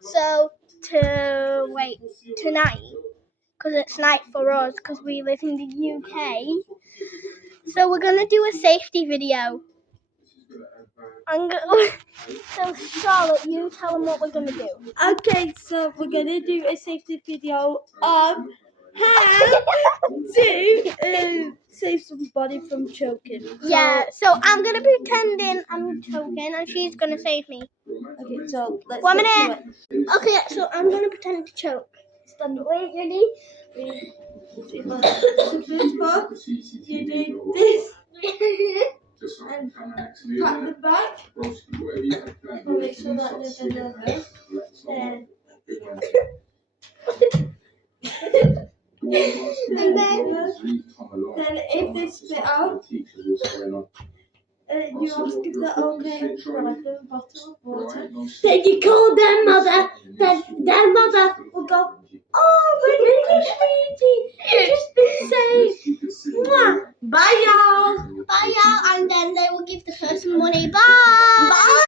So tonight, because it's night for us, because we live in the UK. So we're gonna do a safety video. So Charlotte, you tell them what we're gonna do. Okay, so we're gonna do a safety video of how to save somebody from choking. So I'm gonna pretending I'm choking, and she's gonna save me. Okay, so let's 1 get to minute. Okay, so I'm gonna pretend to choke. Stand up. Wait, ready? So first part, you do this and pat the back. We'll make sure that there's a nervous. And then if they spit out, you ask if they're okay for like a bottle of water. Then you call their mother. Then their mother will go, "Oh, we're really sweetie. Just be safe. Mwah. Bye, y'all." Bye, y'all, and then they will give the person money. Bye.